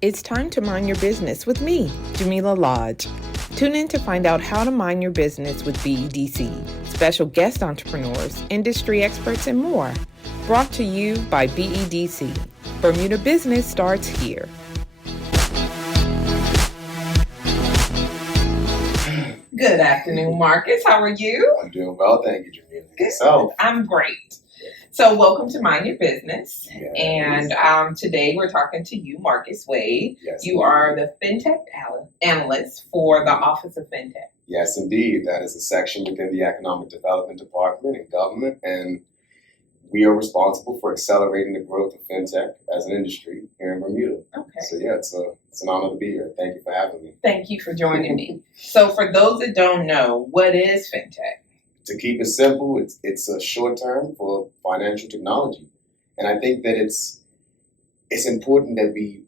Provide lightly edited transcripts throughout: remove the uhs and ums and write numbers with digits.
It's time to mind your business with me, Jamillah Lodge. Tune in to find out how to mind your business with BEDC, special guest entrepreneurs, industry experts, and more. Brought to you by BEDC. Bermuda business starts here. Good afternoon, Marcus. How are you? I'm doing well, thank you, Jamillah. Yourself? I'm great. So welcome to Mind Your Business. Yes. And today we're talking to you, Marcus Wade. Yes, you are the Fintech Analyst for the Office of Fintech. Yes, indeed. That is a section within the Economic Development Department in government, and we are responsible for accelerating the growth of fintech as an industry here in Bermuda. Okay. So yeah, it's an honor to be here. Thank you for having me. Thank you for joining me. So for those that don't know, what is fintech? To keep it simple, it's a short term for financial technology. And I think that it's important that we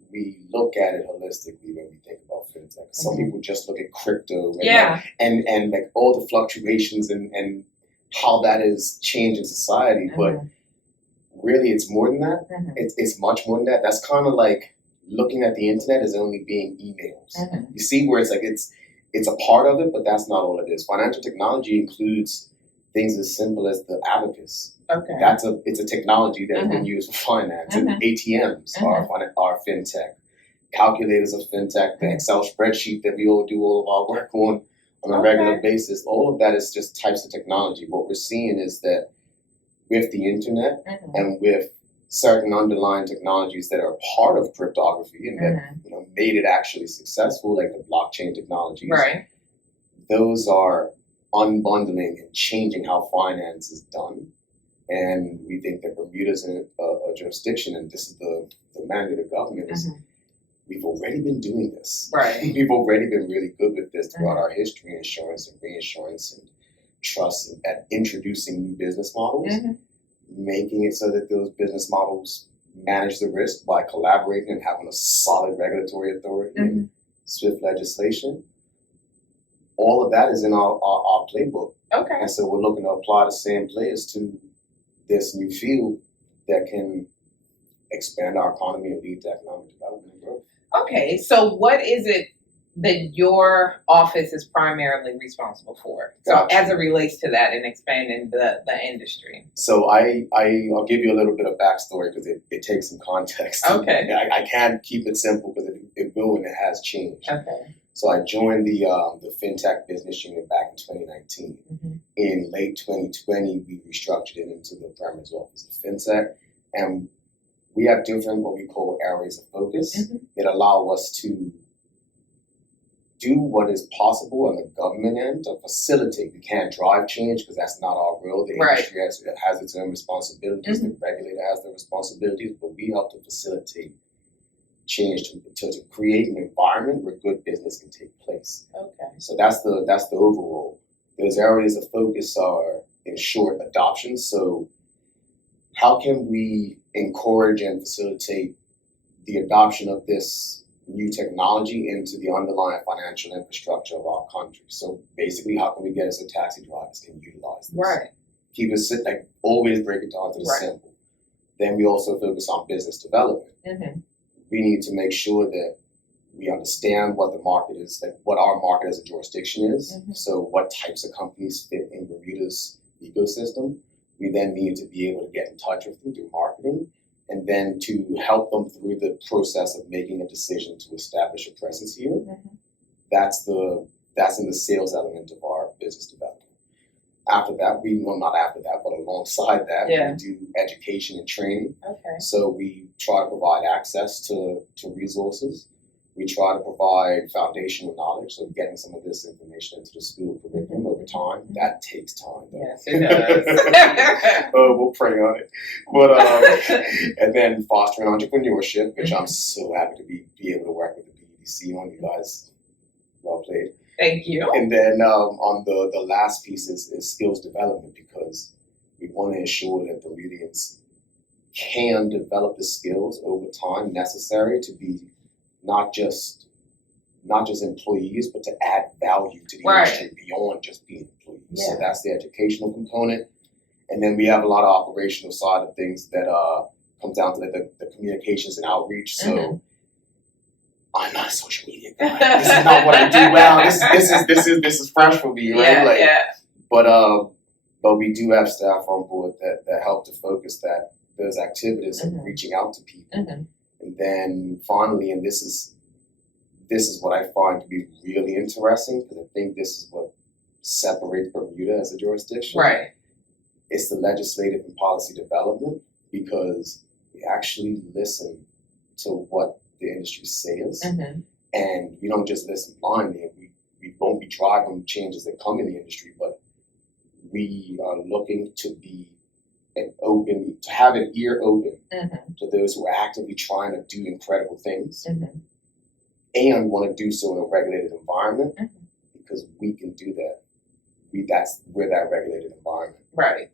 look at it holistically when we think about fintech. Some people just look at crypto and like all the fluctuations and how that is changing society. But really it's more than that. It's much more than that. That's kind of like looking at the internet as only being emails. You see where it's like it's a part of it, but that's not all it is. Financial technology includes things as simple as the abacus. Okay. It's a technology that's been used for finance. And ATMs are fintech. Calculators are fintech. The Excel spreadsheet that we all do all of our work on a regular basis. All of that is just types of technology. What we're seeing is that with the internet and with certain underlying technologies that are part of cryptography and that made it actually successful, like the blockchain technologies, those are unbundling and changing how finance is done. And we think that Bermuda is a jurisdiction, and this is the mandate of government, is we've already been doing this. We've already been really good with this throughout our history, insurance and reinsurance and trust, and at introducing new business models, making it so that those business models manage the risk by collaborating and having a solid regulatory authority and swift legislation. All of that is in our playbook. Okay. And so we're looking to apply the same players to this new field that can expand our economy and lead to economic development and growth. Okay, so what is it that your office is primarily responsible for? So as it relates to that and expanding the industry. So I'll give you a little bit of backstory because it takes some context. Okay. I can't keep it simple because it will and it has changed. Okay. So I joined the Fintech business unit back in 2019. In late 2020, we restructured it into the Bermuda's Office of Fintech, and we have different what we call areas of focus that allow us to do what is possible on the government end to facilitate. We can't drive change because that's not our role. The industry has its own responsibilities. The regulator has their responsibilities, but we help to facilitate change to create an environment where good business can take place. Okay. So that's the overall. Those areas of focus are, in short, adoption. So how can we encourage and facilitate the adoption of this new technology into the underlying financial infrastructure of our country? So basically, how can we get it so taxi drivers can utilize this? Keep it always break it down to the simple. Then we also focus on business development. We need to make sure that we understand what the market is, like what our market as a jurisdiction is. So what types of companies fit in Bermuda's ecosystem. We then need to be able to get in touch with them through marketing, and then to help them through the process of making a decision to establish a presence here. That's in the sales element of our business development. After that, not after that, but alongside that, we do education and training. Okay. So we try to provide access to resources. We try to provide foundational knowledge, so getting some of this information into the school curriculum over time. That takes time, though. Yes, it does. We'll pray on it. But and then fostering entrepreneurship, which I'm so happy to be able to work with the BEDC on. You guys, well played. Thank you. And then on the last piece is skills development, because we want to ensure that Bermudians can develop the skills over time necessary to be not just employees, but to add value to the industry beyond just being employees. So that's the educational component. And then we have a lot of operational side of things that comes down to the communications and outreach. So I'm not a social media guy. This is not what I do well. This is fresh for me, right? But we do have staff on board that help to focus those activities of reaching out to people. And then finally, and this is what I find to be really interesting, because I think this is what separates Bermuda as a jurisdiction. Right. It's the legislative and policy development, because we actually listen to what the industry says, and we don't just listen blindly. We won't be driving changes that come in the industry, but we are looking to be to have an ear open to those who are actively trying to do incredible things and want to do so in a regulated environment, because we can do that. We're that regulated environment. Right.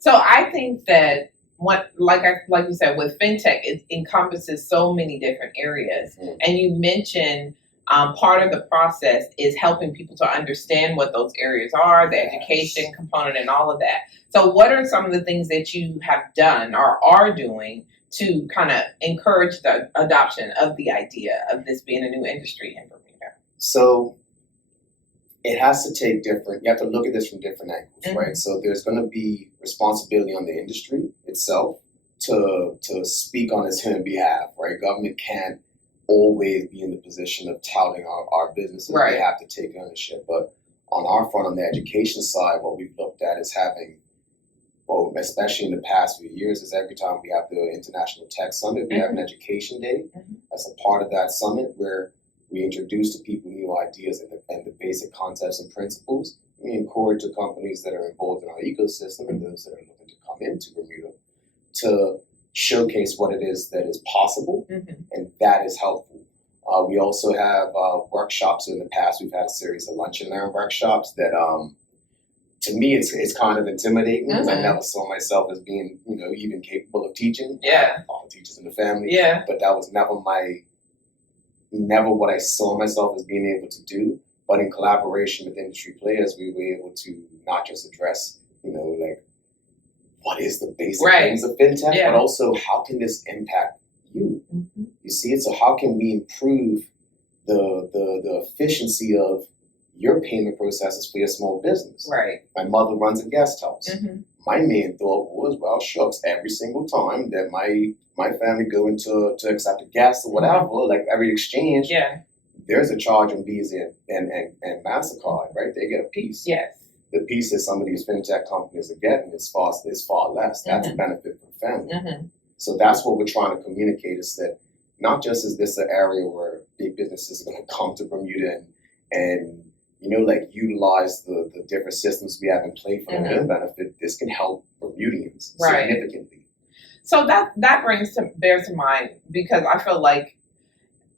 So I think that like you said, with fintech, it encompasses so many different areas. And you mentioned part of the process is helping people to understand what those areas are, the education component, and all of that. So what are some of the things that you have done or are doing to kind of encourage the adoption of the idea of this being a new industry in Bermuda? So it has to take you have to look at this from different angles, right? So there's going to be responsibility on the industry itself to speak on its own behalf, right? Government can't always be in the position of touting our businesses. Right. They have to take ownership. But on our front, on the education side, what we've looked at is having, well, especially in the past few years, is every time we have the International Tech Summit, we have an education day. As a part of that summit, where we introduce to people new ideas and the basic concepts and principles. We encourage the companies that are involved in our ecosystem and those that are looking to come into Bermuda to showcase what it is that is possible, and that is helpful. We also have workshops. In the past, we've had a series of lunch and learn workshops that, to me, it's kind of intimidating, because I never saw myself as being, even capable of teaching. Yeah. All the teachers in the family. Yeah. But that was never what I saw myself as being able to do. But in collaboration with industry players, we were able to not just address, what is the basic things of fintech, but also how can this impact you? You see it? So how can we improve the efficiency of your payment processes for your small business? Right. My mother runs a guest house. My main thought was, well, shucks, every single time that my family go into to accept a guest or whatever, like every exchange, there's a charge on Visa and MasterCard, right? They get a piece. Yes. The piece that some of these fintech companies are getting is far less. That's a benefit for the family. So that's what we're trying to communicate, is that not just is this an area where big businesses are going to come to Bermuda and utilize the different systems we have in play for their own benefit. This can help Bermudians significantly. So that bears to mind, because I feel like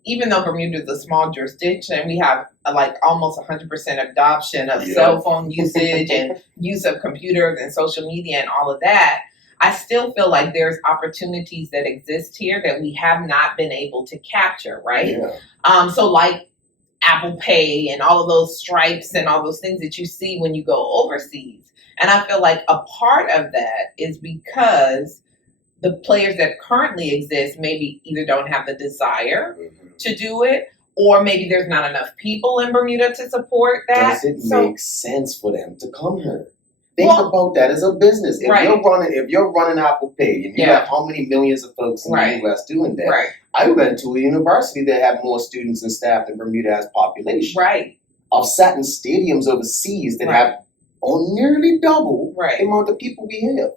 even though Bermuda is a small jurisdiction, we have almost 100% adoption of cell phone usage and use of computers and social media and all of that. I still feel like there's opportunities that exist here that we have not been able to capture, right? So like Apple Pay and all of those Stripes and all those things that you see when you go overseas. And I feel like a part of that is because the players that currently exist maybe either don't have the desire to do it, or maybe there's not enough people in Bermuda to support that. Does it make sense for them to come here? Think about that as a business. If you're running Apple Pay and you have how many millions of folks in the US doing that? I went to a university that had more students and staff than Bermuda has population. I've sat in stadiums overseas that have nearly double the amount of people we have.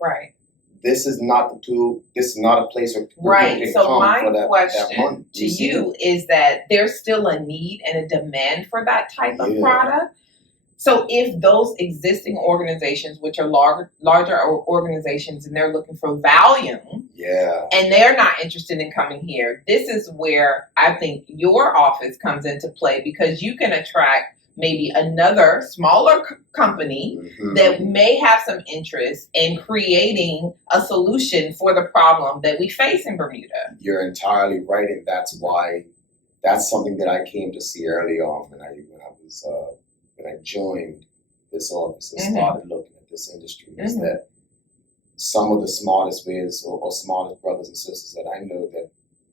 This is not the tool. This is not a place where people can So come my for that question money. to you is that there's still a need and a demand for that type of product. So if those existing organizations, which are larger organizations, and they're looking for volume, and they're not interested in coming here, this is where I think your office comes into play, because you can attract maybe another smaller company that may have some interest in creating a solution for the problem that we face in Bermuda. You're entirely right, and that's something that I came to see early on when I joined this office and started looking at this industry, is that some of the smartest ways or smartest brothers and sisters that I know that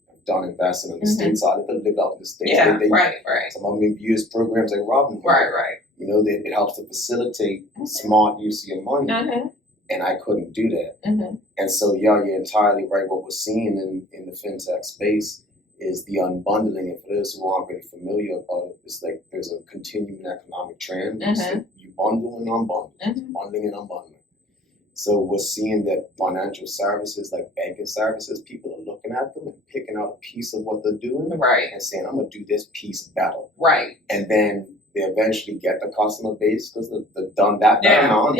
have done investing on the state side. They live out in the states. Yeah, They, right. Some of them use programs like Robinhood. Right. You know, it helps to facilitate smart use of your money. And I couldn't do that. And so, yeah, you're entirely right. What we're seeing in the fintech space is the unbundling. And for those who aren't really familiar about it, it's like there's a continuing economic trend. So you bundle and unbundle, bundling and unbundling. So we're seeing that financial services, like banking services, people are looking at them and picking out a piece of what they're doing, and saying, "I'm gonna do this piece better." And then they eventually get the customer base because they've done that better now.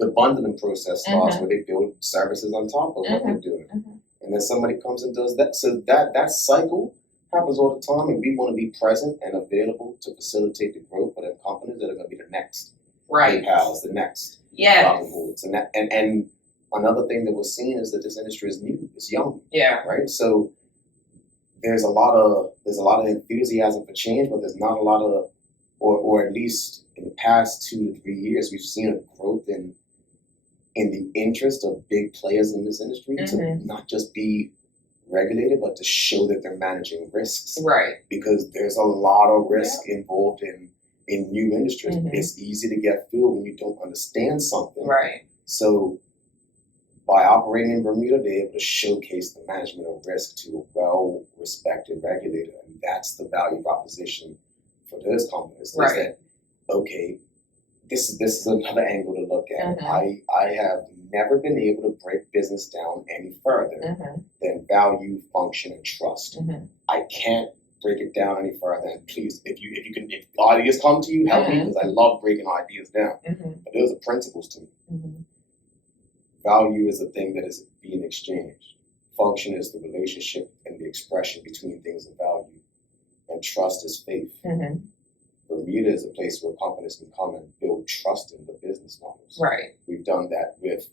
The bundling process starts where they build services on top of what they're doing. And then somebody comes and does that. So that cycle happens all the time, and we want to be present and available to facilitate the growth of the companies that are going to be the next PayPal's, the next Robinhoods. And another thing that we're seeing is that this industry is new, it's young. Right? So there's a lot of enthusiasm for change, but there's not a lot of, or at least in the past 2 to 3 years, we've seen a growth in the interest of big players in this industry to not just be regulated, but to show that they're managing risks. Because there's a lot of risk involved in new industries. It's easy to get fooled when you don't understand something. So by operating in Bermuda, they're able to showcase the management of risk to a well-respected regulator. And that's the value proposition for those companies. Is that, okay, this is another angle to look at. I have never been able to break business down any further than value, function, and trust. I can't break it down any further. And please, if ideas come to you, help me, because I love breaking ideas down. But those are principles to me. Value is the thing that is being exchanged. Function is the relationship and the expression between things of value. And trust is faith. Bermuda is a place where companies can come and build trust in the business models. We've done that with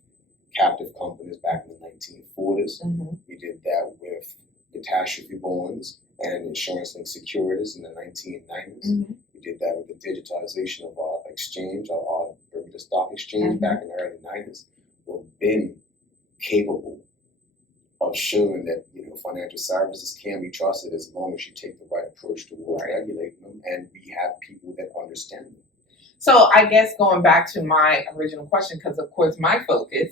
captive companies back in the 1940s. We did that with catastrophe bonds and insurance-linked securities in the 1990s. We did that with the digitization of our exchange, our Bermuda Stock Exchange back in the early 90s. We've been capable of showing that financial services can be trusted as long as you take the right approach towards regulating them, and we have people that understand them. So I guess going back to my original question, because of course my focus,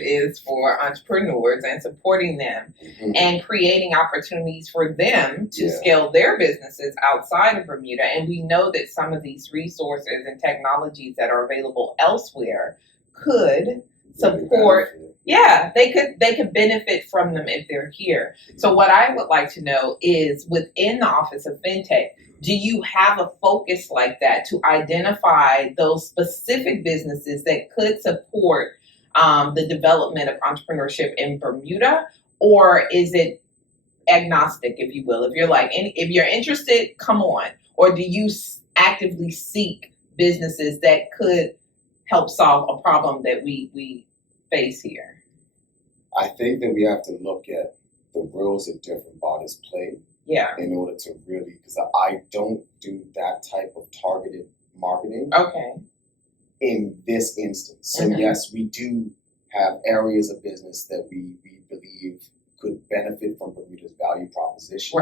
is for entrepreneurs and supporting them and creating opportunities for them to scale their businesses outside of Bermuda. And we know that some of these resources and technologies that are available elsewhere could support. They could benefit from them if they're here. So what I would like to know is, within the Office of Fintech, do you have a focus like that to identify those specific businesses that could support the development of entrepreneurship in Bermuda? Or is it agnostic, if you will? If you're if you're interested, come on. Or do you actively seek businesses that could help solve a problem that we face here? I think that we have to look at the roles that different bodies play in order to really, because I don't do that type of targeted marketing in this instance. So yes, we do have areas of business that we believe could benefit from Bermuda's value proposition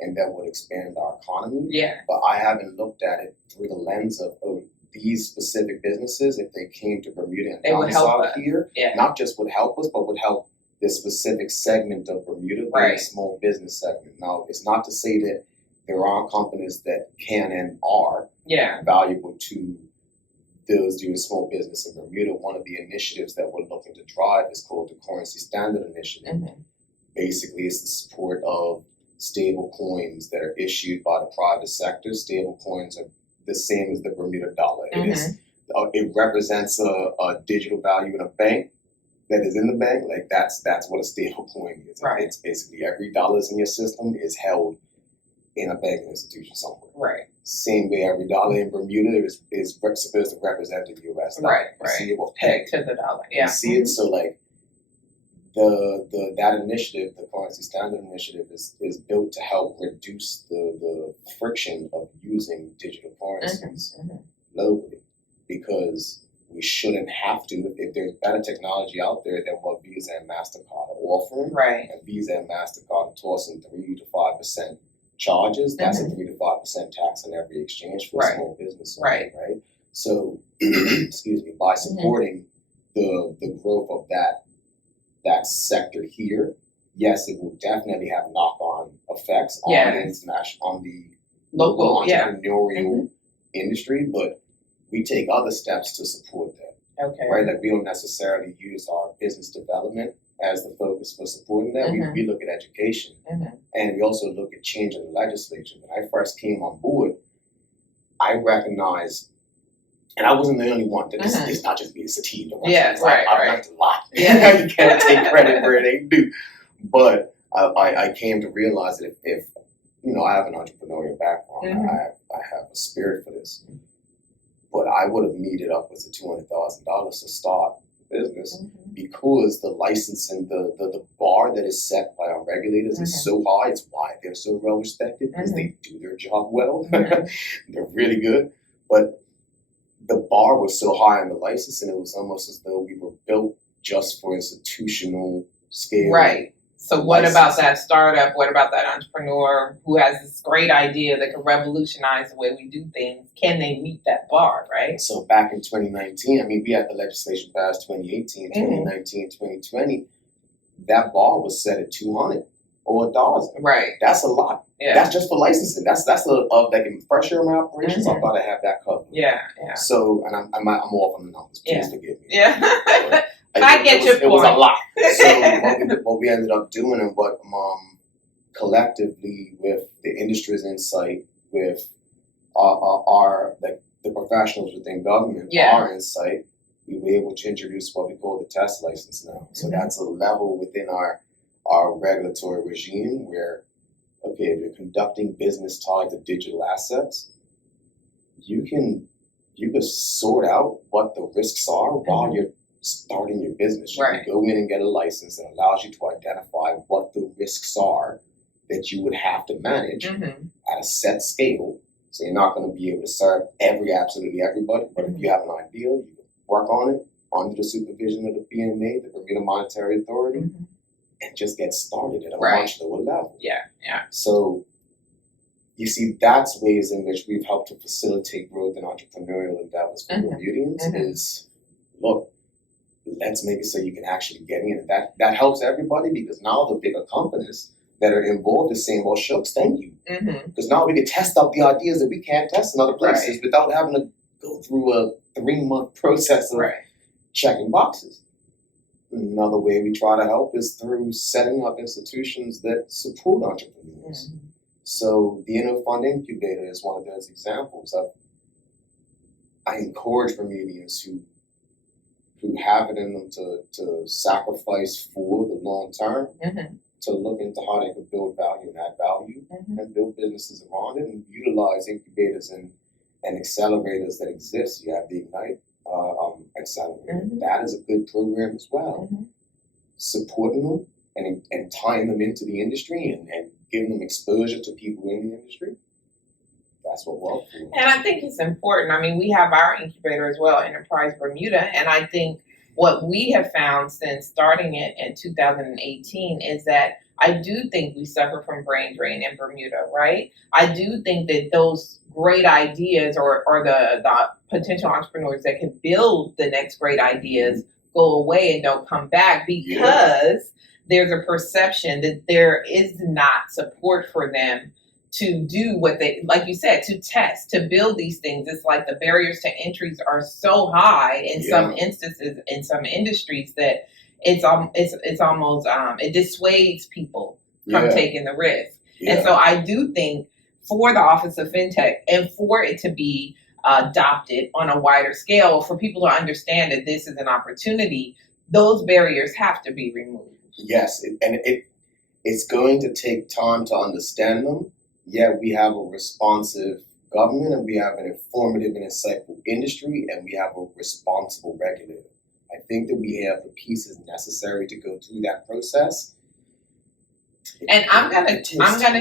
and that would expand our economy. But I haven't looked at it through the lens of, these specific businesses, if they came to Bermuda and domiciled here, not just would help us, but would help this specific segment of Bermuda, the small business segment. Now, it's not to say that there aren't companies that can and are valuable to those doing small business in Bermuda. One of the initiatives that we're looking to drive is called the Currency Standard Initiative. Basically, it's the support of stable coins that are issued by the private sector. Stable coins are the same as the Bermuda dollar. It represents a digital value in a bank that is in the bank. Like that's what a stable coin is. It's basically every dollar in your system is held in a banking institution somewhere. Same way every dollar in Bermuda is supposed to represent the U.S. dollar. You see it will peg to the dollar. You see it, so like that initiative, the Currency Standard Initiative, is built to help reduce the friction of using digital currencies locally, because we shouldn't have to. If there's better technology out there than what Visa and MasterCard are offering. Right. And Visa and MasterCard are tossing 3 to 5% charges. That's a 3 to 5% tax on every exchange for a small business owner, right? So, excuse me, by supporting the growth of that sector here, yes, it will definitely have knock-on effects on the international, on the local entrepreneurial industry, but we take other steps to support that. Okay. Right? Like we don't necessarily use our business development as the focus for supporting that. We look at education, and we also look at changing the legislature. When I first came on board, I recognized, and I wasn't the only one. It's not just me; it's a team. I've learned a lot. Yeah, you can't take credit for it ain't due. But I came to realize that if I have an entrepreneurial background, I have a spirit for this. But I would have needed upwards of $200,000 to start the business because the licensing, the bar that is set by our regulators is so high. It's why they're so well respected, because they do their job well. They're really good. But the bar was so high on the licensing, it was almost as though we were built just for institutional scale. Right. So what about that startup? What about that entrepreneur who has this great idea that could revolutionize the way we do things? Can they meet that bar, right? So back in 2019, I mean, we had the legislation passed 2018, 2019, 2020. That bar was set at 200 or 1,000. Right. That's a lot. Yeah. That's just for licensing. That's like in first year of my operations. I thought I had that covered. Yeah. So, and I'm off on the numbers. Please forgive me. Yeah. But I get your point. It was a lot. So what we ended up doing, and what collectively with the industry's insight, with the professionals within government, our insight, we were able to introduce what we call the test license now. So that's a level within our regulatory regime where, okay, if you're conducting business tied to digital assets, you can sort out what the risks are while you're starting your business. You can go in and get a license that allows you to identify what the risks are that you would have to manage at a set scale. So you're not going to be able to serve absolutely everybody, but if you have an idea, you can work on it under the supervision of the BMA, the Bermuda Monetary Authority, and just get started at a much lower level. Yeah. So you see, that's ways in which we've helped to facilitate growth in entrepreneurial endeavors for Bermudians is, look, let's make it so you can actually get in. And that helps everybody, because now the bigger companies that are involved are saying, well, shucks, thank you. Because now we can test out the ideas that we can't test in other places without having to go through a 3-month process of checking boxes. Another way we try to help is through setting up institutions that support entrepreneurs. So the InnoFund Incubator is one of those examples. I encourage Bermudians who have it in them to sacrifice for the long term, to look into how they can build value and add value, and build businesses around it, and utilize incubators and accelerators that exist. You have the Ignite Accelerator. That is a good program as well. Supporting them and tying them into the industry and giving them exposure to people in the industry. That's what we're for. And I think it's important. I mean, we have our incubator as well, Enterprise Bermuda, and I think what we have found since starting it in 2018 is that I do think we suffer from brain drain in Bermuda, right? I do think that those great ideas or the potential entrepreneurs that can build the next great ideas go away and don't come back because there's a perception that there is not support for them to do what they, like you said, to test, to build these things. It's like the barriers to entries are so high in some instances, in some industries, that it's almost it dissuades people from taking the risk. And so I do think for the Office of Fintech and for it to be adopted on a wider scale, for people to understand that this is an opportunity, those barriers have to be removed. Yes, it's going to take time to understand them. Yet we have a responsive government, and we have an informative and insightful industry, and we have a responsible regulator. I think that we have the pieces necessary to go through that process. And I'm gonna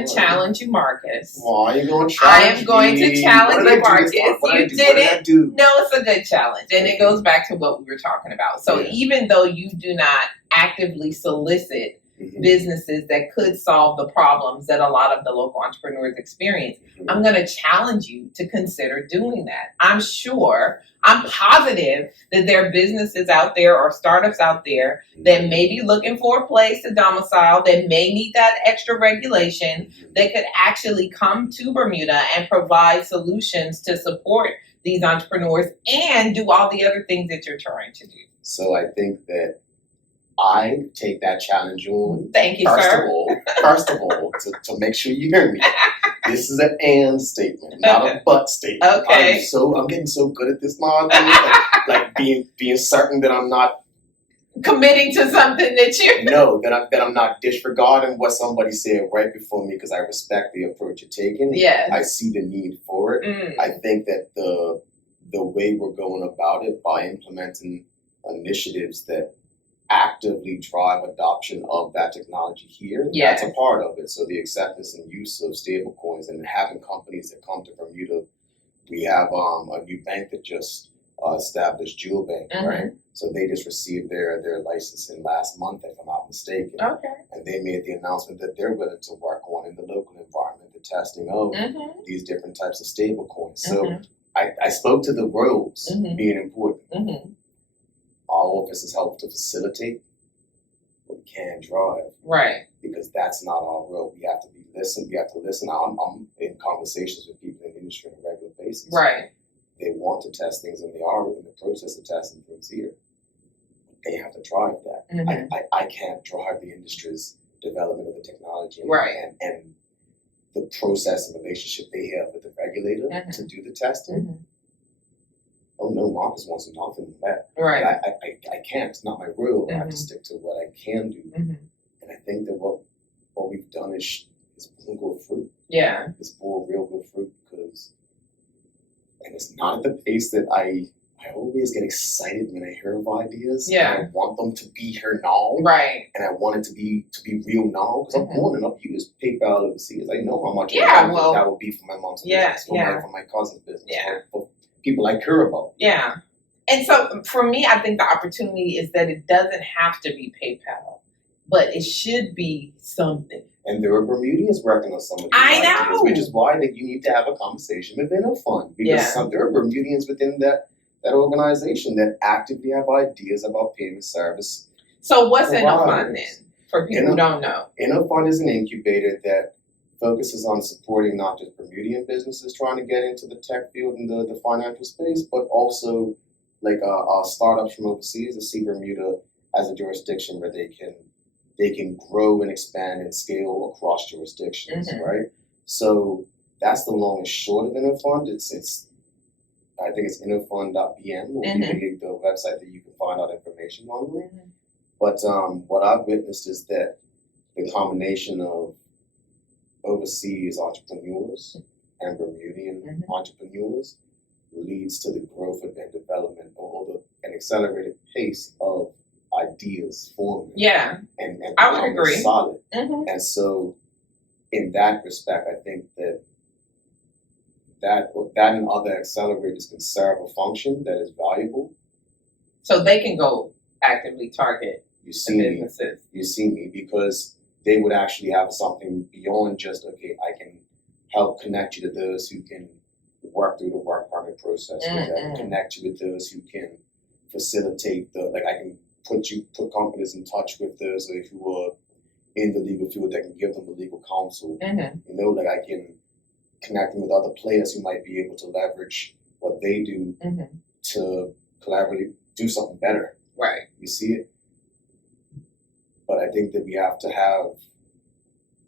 challenge you, Marcus. Why are you going to challenge I am going to challenge you, Marcus. You did it. No, it's a good challenge. And it goes back to what we were talking about. So even though you do not actively solicit businesses that could solve the problems that a lot of the local entrepreneurs experience, I'm going to challenge you to consider doing that. I'm positive that there are businesses out there or startups out there that may be looking for a place to domicile, that may need that extra regulation, that could actually come to Bermuda and provide solutions to support these entrepreneurs and do all the other things that you're trying to do. So I think that I take that challenge on. Thank you, sir. First of all, to make sure you hear me, this is an and statement, not a but statement. Okay. I'm getting so good at this now. Like being certain that I'm not committing to something that you that I'm not disregarding what somebody said right before me because I respect the approach you're taking. Yes. I see the need for it. I think that the way we're going about it by implementing initiatives that actively drive adoption of that technology here. Yes. That's a part of it. So the acceptance and use of stable coins and having companies that come to Bermuda. We have a new bank that just established Jewel Bank, right? So they just received their licensing last month, if I'm not mistaken. Okay. And they made the announcement that they're willing to work on in the local environment the testing of these different types of stable coins. So I spoke to the roles being important. Our office has helped to facilitate, but we can't drive. Right. Because that's not our role. We have to listen. We have to listen. I'm in conversations with people in the industry on a regular basis. Right. They want to test things, and they are in the process of testing things here. They have to drive that. I can't drive the industry's development of the technology. And the process and relationship they have with the regulator to do the testing. Oh no, Marcus wants nothing from that. Right. I can't. It's not my role. I have to stick to what I can do. And I think that what we've done is borne good fruit. Yeah. It's borne real good fruit and it's not at the pace that I always get excited when I hear of ideas. Yeah. And I want them to be here now. Right. And I want it to be real now because I'm born enough to use PayPal overseas. I know how much that would be for my mom's business, for my cousin's business, for people I care about. Yeah. And so for me, I think the opportunity is that it doesn't have to be PayPal, but it should be something. And there are Bermudians working on some of these ideas, which is why that you need to have a conversation within a fund. Because there are Bermudians within that organization that actively have ideas about payment service. So what's in a fund then, for people who don't know? In a fund is an incubator that focuses on supporting not just Bermudian businesses trying to get into the tech field and the financial space, but also like startups from overseas to see Bermuda as a jurisdiction where they can grow and expand and scale across jurisdictions, right? So that's the long and short of InnoFund. I think it's innofund.bm will be the website that you can find out information on. But what I've witnessed is that the combination of overseas entrepreneurs and Bermudian entrepreneurs leads to the growth and development or an accelerated pace of ideas forming. Yeah, and I would agree. Solid. And so, in that respect, I think that and other accelerators can serve a function that is valuable. So they can go actively target businesses. You see me because they would actually have something beyond just, okay, I can help connect you to those who can work through the work permit process. I can connect you with those who can facilitate I can put companies in touch with those who are in the legal field that can give them the legal counsel. I can connect them with other players who might be able to leverage what they do to collaboratively do something better. Right. You see it? But I think that we have to have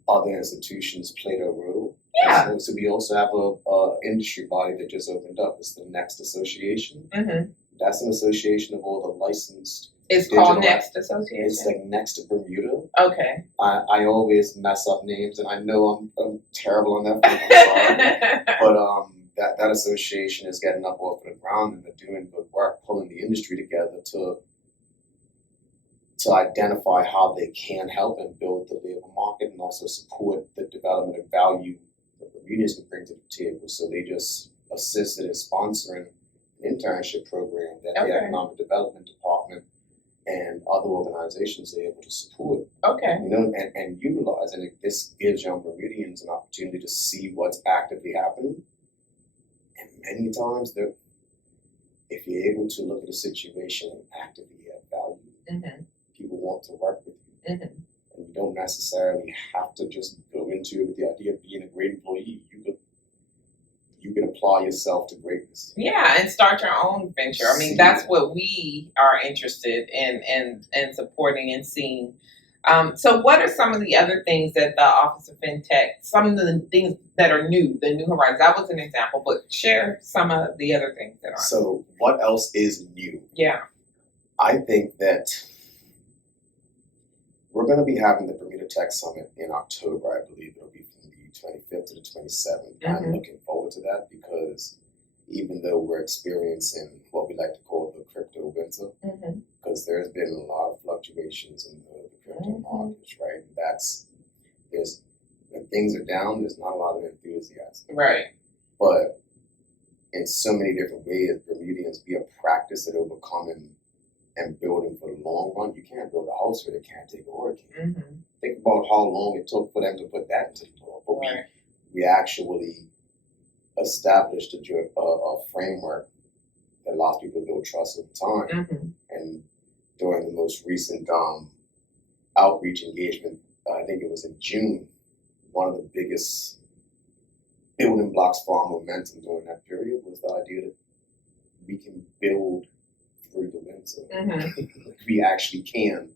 other institutions play their role. Yeah. So we also have a industry body that just opened up. It's the Next Association. That's an association of all the licensed. It's called Next Association? It's like Next to Bermuda. Okay. I always mess up names, and I know I'm terrible on that. I'm sorry. But that association is getting up off the ground, and they're doing good work, pulling the industry together to to identify how they can help and build the labor market and also support the development of value that Bermudians can bring to the table. So they just assisted in sponsoring an internship program that the Economic Development Department and other organizations are able to support. And utilize. And this gives young Bermudians an opportunity to see what's actively happening. And many times, if you're able to look at a situation and actively add value, people want to work with you. And you don't necessarily have to just go into it with the idea of being a great employee. You can apply yourself to greatness. Yeah, and start your own venture. I mean, that's what we are interested in and supporting and seeing. So what are some of the other things that the Office of Fintech, some of the things that are new, the New Horizons? That was an example, but share some of the other things that are. So what else is new? Yeah. I think that we're going to be having the Bermuda Tech Summit in October. I believe it'll be from the 25th to the 27th. I'm looking forward to that because even though we're experiencing what we like to call the crypto winter, because there's been a lot of fluctuations in the crypto markets, right? When things are down, there's not a lot of enthusiasm. Right. But in so many different ways, Bermudians, we have practiced at overcoming and building for the long run. You can't build a house where they can't take a hurricane. Think about how long it took for them to put that into the law. But we actually established a framework that allows people to build trust over time. And during the most recent outreach engagement, I think it was in June, one of the biggest building blocks for our momentum during that period was the idea that we can build through the winter. We actually can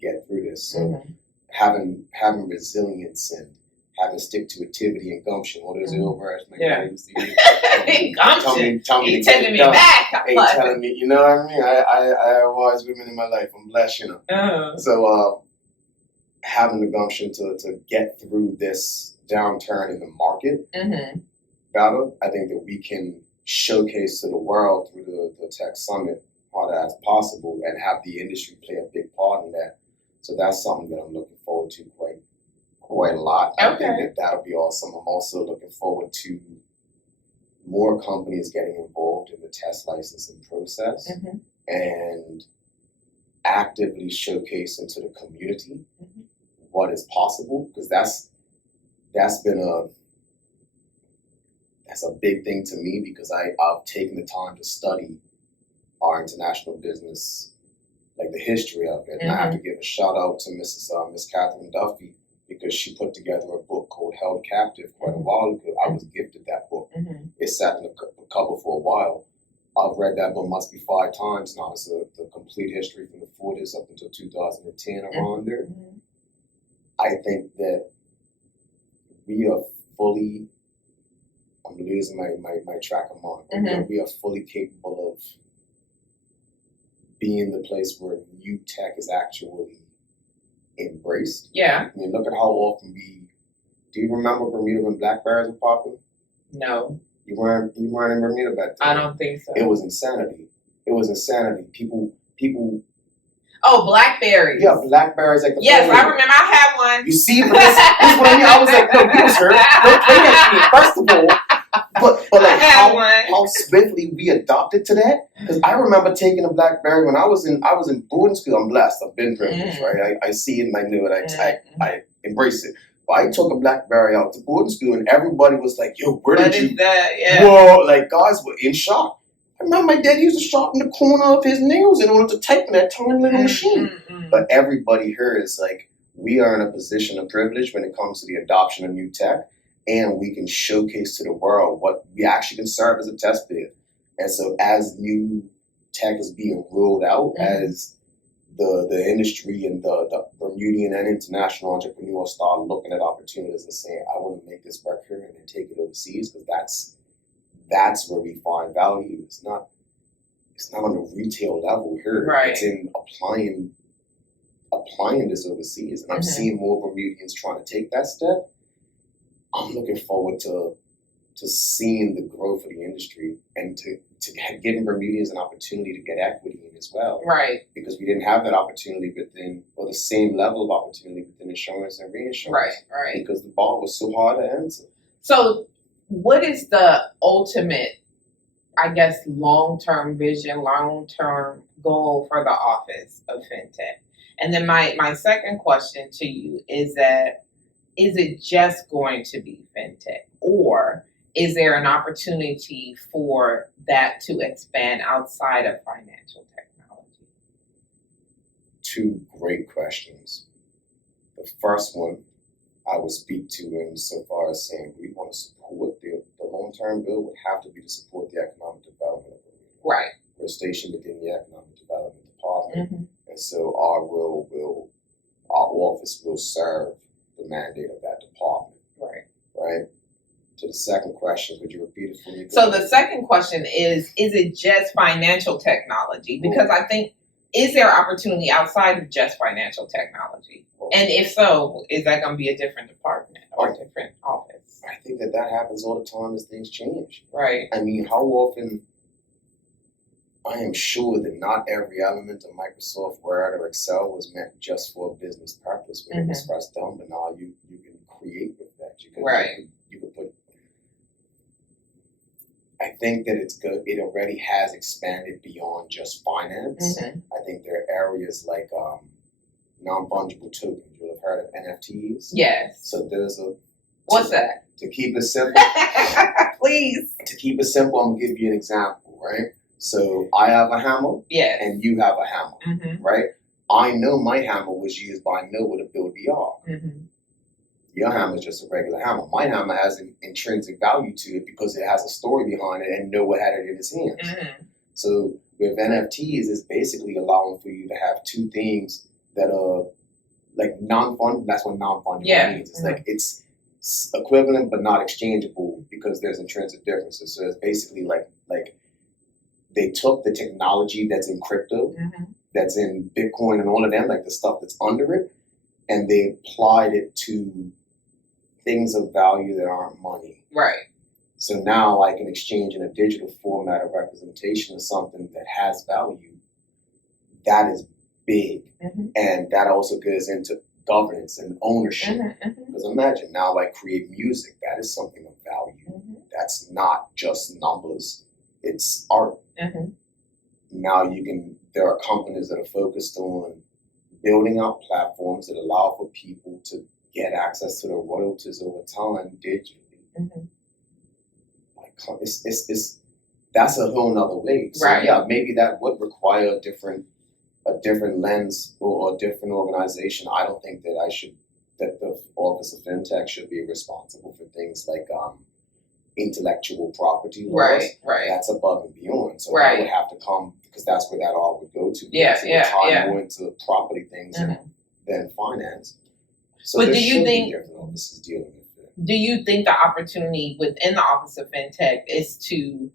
get through this. So having resilience and having stick-to-itivity and gumption. What is it over at gumption. Tell me you taking me back. Hey, telling me, you know what I mean? I have wise women in my life. I'm blessed, you know. So having the gumption to get through this downturn in the market battle, I think that we can showcase to the world through the Tech Summit how that's possible and have the industry play a big part in that. So that's something that I'm looking forward to quite a lot. I think that'll be awesome. I'm also looking forward to more companies getting involved in the test licensing process and actively showcasing to the community what is possible, because that's a big thing to me, because I've taken the time to study our international business, like the history of it. And I have to give a shout out to Miss Catherine Duffy, because she put together a book called Held Captive quite a while ago. I was gifted that book. It sat in a cupboard for a while. I've read that book must be 5 times now. It's the complete history from the 40s up until 2010 around there. I think that we are fully, I'm losing my track of mind. We are fully capable of being the place where new tech is actually embraced. Yeah. I mean, look at how often do you remember Bermuda when Blackberries were popular? No. You weren't in Bermuda back then? I don't think so. It was insanity. People. Oh, Blackberries. Yeah, Blackberries. Like I remember. I had one. You see, this is what I mean. I was like, no, you was hurt. Don't play that shit, first of all. But like how swiftly we adopted to that. Because I remember taking a Blackberry when I was in boarding school. I'm blessed. I've been privileged, right? I see it and I knew it. I embrace it. But I took a Blackberry out to boarding school and everybody was like, yo, where did you? That? Yeah. Whoa, like guys were in shock. I remember my dad used to sharpen the corner of his nails in order to type in that tiny little machine. But everybody here is like, we are in a position of privilege when it comes to the adoption of new tech, and we can showcase to the world what we actually can serve as a test bed. And so as new tech is being rolled out, as the industry and the Bermudian and international entrepreneurs start looking at opportunities and saying, I want to make this work here and then take it overseas, because that's where we find value. It's not on the retail level here. Right. It's in applying this overseas. And I'm seeing more Bermudians trying to take that step. I'm looking forward to to seeing the growth of the industry and to giving Bermudians an opportunity to get equity in as well. Right. Because we didn't have that opportunity within, or the same level of opportunity within insurance and reinsurance. Right. Because the bar was so hard to answer. So what is the ultimate, I guess, long-term vision, long-term goal for the Office of Fintech? And then my second question to you is that, is it just going to be fintech, or is there an opportunity for that to expand outside of financial technology? Two great questions. The first one I would speak to insofar as saying we want to support the long-term bill would have to be to support the economic development of Bermuda. Right. We're stationed within the economic development department, Mm-hmm. and so our office will serve the mandate of that department. Right. To the second question, could you repeat it for me? So the second question is it just financial technology? Because I think, is there opportunity outside of just financial technology? And if so, is that going to be a different department or a different office? I think that happens all the time as things change. Right. I mean, how often, I am sure that not every element of Microsoft Word or Excel was meant just for a business purpose when it was first done, but now you can create with that. You could put. I think that it's good. It already has expanded beyond just finance. I think there are areas like non-fungible tokens. You'll have heard of NFTs. Yes. So there's a. What's that? To keep it simple. Please. To keep it simple, I'm gonna give you an example, right? So I have a hammer. Yes. And you have a hammer, right? I know my hammer was used by Noah to build the ark. Your hammer is just a regular hammer. My hammer has an intrinsic value to it because it has a story behind it and Noah had it in his hands. So with NFTs, it's basically allowing for you to have two things that are like non-fungible. That's what non-fungible means. It's like it's equivalent but not exchangeable because there's intrinsic differences. So it's basically like they took the technology that's in crypto, that's in Bitcoin and all of them, like the stuff that's under it, and they applied it to things of value that aren't money. Right. So now I can exchange in a digital format of representation of something that has value. That is big. And that also goes into governance and ownership. Because imagine now I create music. That is something of value. That's not just numbers. It's art. Now there are companies that are focused on building out platforms that allow for people to get access to the royalties over time digitally. That's a whole nother way. So yeah, maybe that would require a different lens or a different organization. I don't think that the Office of Fintech should be responsible for things like intellectual property laws. Right. That's above and beyond. So that would have to come because that's where that all would go to. Yeah. More into property things than finance. So but do you think different offices dealing with it? Do you think the opportunity within the Office of Fintech is to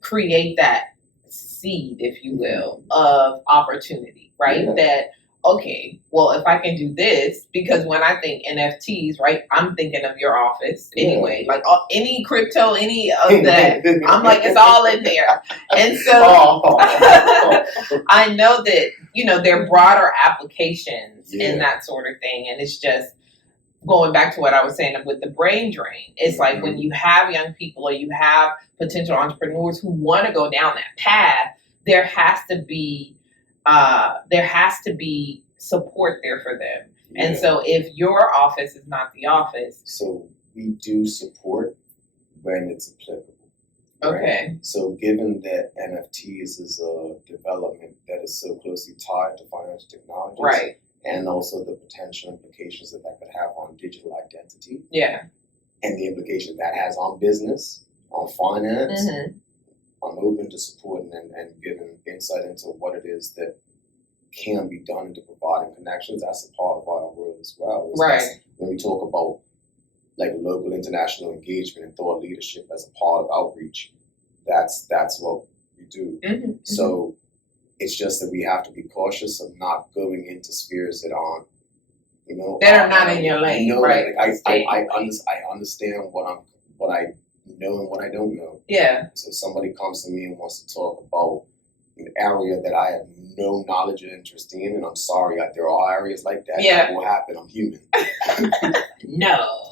create that seed, if you will, of opportunity, right? That, okay, well, if I can do this, because when I think NFTs, right, I'm thinking of your office anyway, like any crypto, any of that, I'm like, it's all in there. And so I know that, there are broader applications in that sort of thing. And it's just going back to what I was saying with the brain drain. It's like when you have young people or you have potential entrepreneurs who want to go down that path, there has to be support there for them. And so if your office is not the office. So we do support when it's applicable. Okay. Right? So given that NFTs is a development that is so closely tied to financial technologies. Right. And also the potential implications that could have on digital identity. Yeah. And the implications that has on business, on finance. I'm open to supporting and giving insight into what it is that can be done into providing connections. That's a part of our role as well. When we talk about like local international engagement and thought leadership as a part of outreach, that's what we do. So it's just that we have to be cautious of not going into spheres that aren't, that are not in your lane, right? Like I understand what I know and what I don't know. Yeah. So if somebody comes to me and wants to talk about an area that I have no knowledge or interest in, and I'm sorry, there are areas like that. Yeah. That will happen. I'm human. No.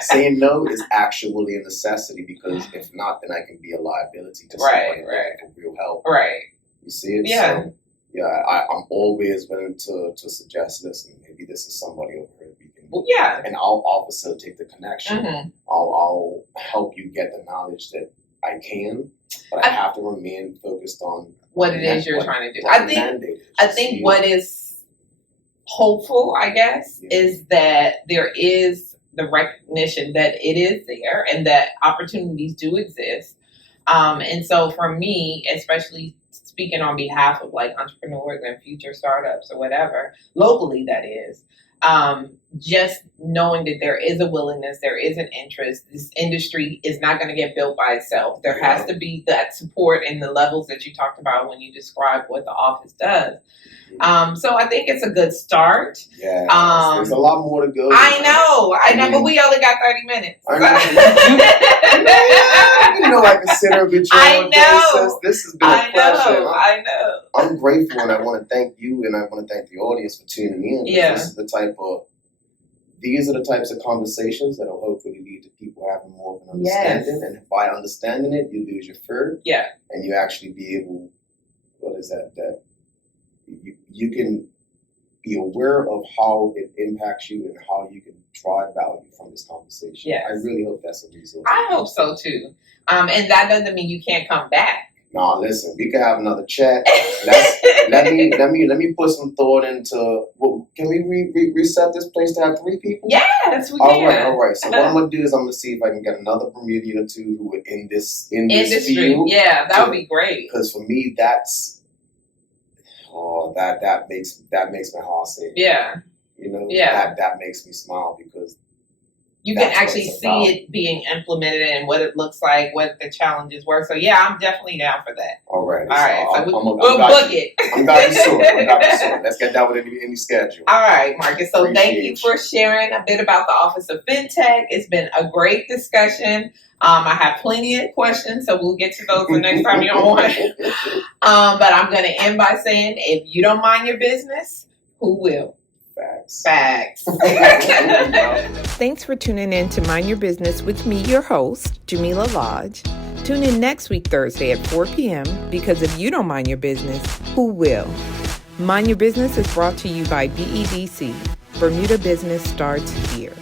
Saying no is actually a necessity, because if not, then I can be a liability to somebody looking for real help. Right. You see it? Yeah. So, yeah, I'm always willing to suggest, listen, maybe this is somebody over here we can. Well, yeah. And I'll facilitate the connection. Mm-hmm. I'll help you get the knowledge that I can, but I have to remain focused on what it is you're trying to do. I think what is hopeful, I guess, is that there is the recognition that it is there and that opportunities do exist. And so for me, especially speaking on behalf of like entrepreneurs and future startups or whatever, locally that is, just knowing that there is a willingness, there is an interest. This industry is not going to get built by itself. There has to be that support in the levels that you talked about when you described what the office does. So I think it's a good start. Yeah, there's a lot more to go. I know, but we only got 30 minutes. I can sit here with you all day. This has been a pleasure. I know. I'm grateful, and I want to thank you, and I want to thank the audience for tuning in. Yeah. These are the types of conversations that will hopefully lead to people having more of an understanding. Yes. And by understanding it, you lose your fear. Yeah. And you actually be able, that you can be aware of how it impacts you and how you can drive value from this conversation. Yes. I really hope that's a result. I hope so too. And that doesn't mean you can't come back. No, listen, we can have another chat. Let me put some thought into. Can we reset this place to have 3 people? Yes, we can. All right. So what I'm gonna do is I'm gonna see if I can get another Bermudian or 2 who are in this field. Yeah, that would be great. Because for me, that makes my heart sing. Yeah. That makes me smile, because you can actually see it being implemented and what it looks like, what the challenges were. So yeah, I'm definitely down for that. All right. So we'll book it. I'm glad you soon. Let's get down with any schedule. All right, Marcus. So thank you for sharing a bit about the Office of Fintech. It's been a great discussion. I have plenty of questions, so we'll get to those the next time you're on. But I'm going to end by saying, if you don't mind your business, who will? Facts. Thanks for tuning in to Mind Your Business with me, your host, Jamillah Lodge. Tune in next week, Thursday at 4 p.m. because if you don't mind your business, who will? Mind Your Business is brought to you by BEDC. Bermuda Business starts here.